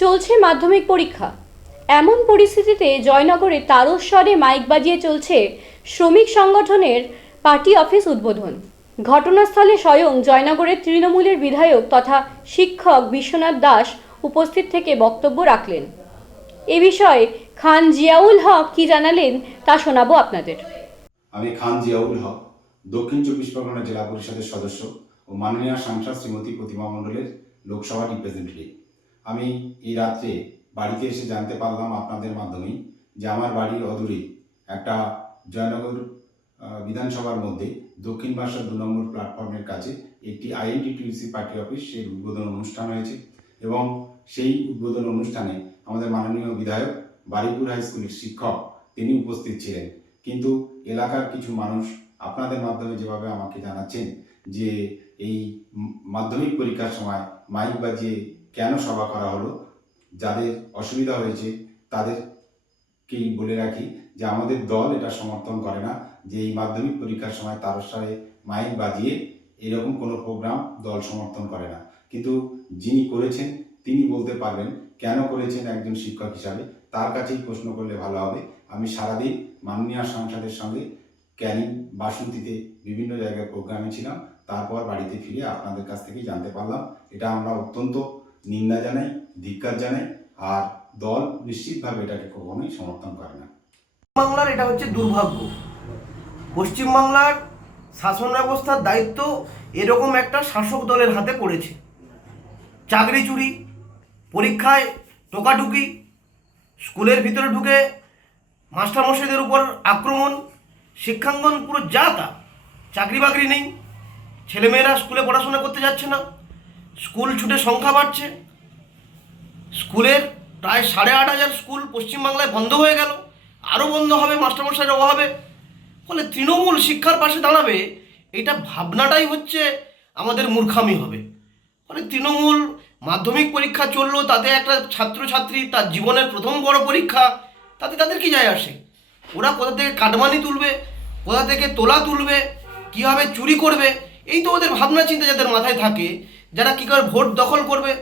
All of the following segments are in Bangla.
চলছে মাধ্যমিক পরীক্ষা। এমন পরিস্থিতিতে জয়নগরে তারস্বরে মাইক বাজিয়ে চলছে শ্রমিক সংগঠনের পার্টি অফিস উদ্বোধন। ঘটনাস্থলে স্বয়ং জয়নগরের তৃণমূলের বিধায়ক তথা শিক্ষক বিশ্বনাথ দাস উপস্থিত থেকে বক্তব্য রাখলেন। এ বিষয়ে খান জিয়াউল হক কি জানালেন তা শোনাবো আপনাদের। আমি খান জিয়াউল হক, দক্ষিণ চব্বিশ পরগনা জেলা পরিষদের সদস্য ও মাননীয় সাংসদ শ্রীমতী প্রতিমা মণ্ডলের লোকসভা রিপ্রেজেন্টেটিভ। আমি এই রাত্রে বাড়িতে এসে জানতে পারলাম আপনাদের মাধ্যমেই যে আমার বাড়ির অদূরে একটা জয়নগর বিধানসভার মধ্যে দক্ষিণ বাসার 2 নম্বর প্ল্যাটফর্মের কাছে একটি আইএনটিটিউসি পার্টি অফিস সেই উদ্বোধন অনুষ্ঠান হয়েছে এবং সেই উদ্বোধন অনুষ্ঠানে আমাদের মাননীয় বিধায়ক বারুইপুর হাই স্কুলের শিক্ষক তিনি উপস্থিত ছিলেন। কিন্তু এলাকার কিছু মানুষ আপনাদের মাধ্যমে যেভাবে আমাকে জানাচ্ছেন যে এই মাধ্যমিক পরীক্ষার সময় মাইক বাজিয়ে কেন সভা করা হলো, যাদের অসুবিধা হয়েছে তাদেরকেই বলে রাখি যে আমাদের দল এটা সমর্থন করে না যে এই মাধ্যমিক পরীক্ষার সময় তারস্বরে মাইক বাজিয়ে এরকম কোনো প্রোগ্রাম দল সমর্থন করে না। কিন্তু যিনি করেছেন তিনি বলতে পারবেন কেন করেছেন, একজন শিক্ষক হিসাবে তার কাছেই প্রশ্ন করলে ভালো হবে। আমি সারাদিন মাননীয় সাংসদের সঙ্গে ক্যানিং বাসন্তীতে বিভিন্ন জায়গায় প্রোগ্রামে ছিলাম, তারপর বাড়িতে ফিরে আপনাদের কাছ থেকেই জানতে পারলাম। এটা আমরা অত্যন্ত নিন্দা জানাই, ধিক্কার জানাই, আর দল নিশ্চিতভাবে এটাকে কখনোই সমর্থন করে না। বাংলার এটা হচ্ছে দুর্ভাগ্য। পশ্চিমবাংলার শাসন ব্যবস্থার দায়িত্ব এরকম একটা শাসক দলের হাতে পড়েছে। চাকরি চুরি, পরীক্ষায় টোকাটুকি, স্কুলের ভিতরে ঢুকে মাস্টারমশাইদের উপর আক্রমণ, শিক্ষাঙ্গন পুরো যা তা। চাকরি বাকরি নেই, ছেলেমেয়েরা স্কুলে পড়াশোনা করতে যাচ্ছে না, স্কুল ছুটে সংখ্যা বাড়ছে। স্কুলের প্রায় 8,500 স্কুল পশ্চিমবাংলায় বন্ধ হয়ে গেল, আরও বন্ধ হবে মাস্টারমশাইয়ের অভাবে। ফলে তৃণমূল শিক্ষার পাশে দাঁড়াবে, এটা ভাবনাটাই হচ্ছে আমাদের মূর্খামি হবে। ফলে তৃণমূল মাধ্যমিক পরীক্ষা চললো, তাতে একটা ছাত্রছাত্রী তার জীবনের প্রথম বড় পরীক্ষা, তাতে তাদের কি যায় আসে? ওরা কোথা থেকে কাটমানি তুলবে, কোথা থেকে তোলা তুলবে, কীভাবে চুরি করবে, এই তো ওদের ভাবনা চিন্তা যাদের মাথায় থাকে। যারা কী করে ভোট দখল করবে,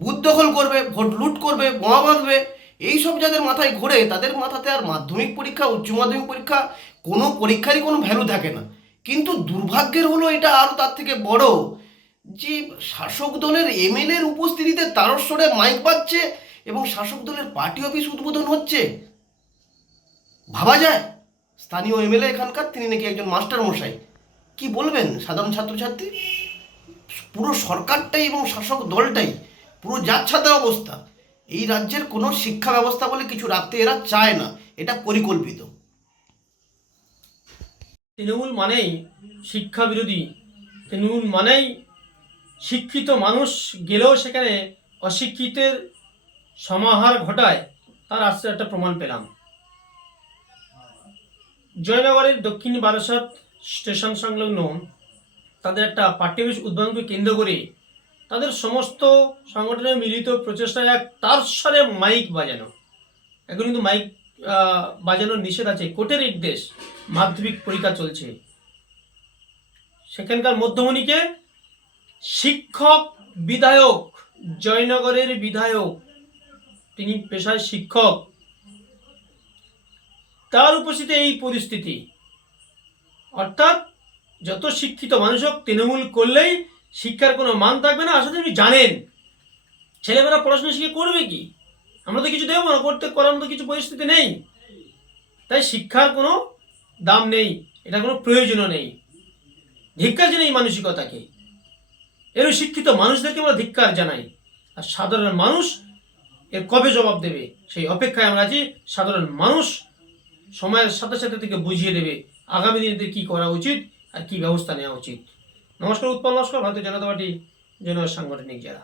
বুথ দখল করবে, ভোট লুট করবে, বোমা বাঁধবে, এইসব যাদের মাথায় ঘোরে, তাদের মাথাতে আর মাধ্যমিক পরীক্ষা, উচ্চ মাধ্যমিক পরীক্ষা, কোনো পরীক্ষারই কোনো ভ্যালু থাকে না। কিন্তু দুর্ভাগ্যের হলো এটা আরও তার থেকে বড় যে শাসক দলের এমএলএর উপস্থিতিতে তারস্বরে মাইক বাজছে এবং শাসক দলের পার্টি অফিস উদ্বোধন হচ্ছে। ভাবা যায়, স্থানীয় এমএলএ এখানকার, তিনি নাকি একজন মাস্টার মশাই। কি বলবেন সাধারণ ছাত্রছাত্রী? পুরো সরকারটাই এবং শাসক দলটাই পুরো যাচ্ছাতা অবস্থা। এই রাজ্যের কোনো শিক্ষা ব্যবস্থা বলে কিছু রাখতে এরা চায় না, এটা পরিকল্পিত। তৃণমূল মানেই শিক্ষা বিরোধী, তৃণমূল মানেই শিক্ষিত মানুষ গেলেও সেখানে অশিক্ষিতের সমাহার ঘটায়, তার আজকে একটা প্রমাণ পেলাম। জয়নগরের দক্ষিণ বারাসাত স্টেশন সংলগ্ন তাদের একটা পার্টি অফিস উদ্বোধনকে কেন্দ্র করে তাদের সমস্ত সংগঠনের মিলিত প্রচেষ্টায় এক তারস্বরে মাইক বাজানো। এখন কিন্তু মাইক বাজানোর নিষেধ আছে, কোর্টের নির্দেশ, মাধ্যমিক পরীক্ষা চলছে। সেখানকার মধ্যমণিকে শিক্ষক বিধায়ক, জয়নগরের বিধায়ক, তিনি পেশায় শিক্ষক, তার উপস্থিতিতে এই পরিস্থিতি। অর্থাৎ যত শিক্ষিত মানুষ হোক, তৃণমূল করলেই শিক্ষার কোনো মান থাকবে না। আসলে আপনি জানেন ছেলেমেয়েরা পড়াশোনা শিখে করবে কি? আমরা তো কিছু দেবো না, করতে করার মতো কিছু পরিস্থিতি নেই। তাই শিক্ষার কোনো দাম নেই, এটা কোনো প্রয়োজনও নেই। ধিক্কার জানাই এই মানসিকতাকে, এর শিক্ষিত মানুষদেরকে আমরা ধিক্কার জানাই। আর সাধারণ মানুষ এর কবে জবাব দেবে সেই অপেক্ষায় আমরা আছি। সাধারণ মানুষ সময়ের সাথে সাথে থেকে বুঝিয়ে দেবে আগামী দিনে কী করা উচিত আর কী ব্যবস্থা নেওয়া উচিত। নমস্কার, উৎপল নমস্কার, ভারতীয় জনতা পার্টি জেলা সাংগঠনিক জেলা।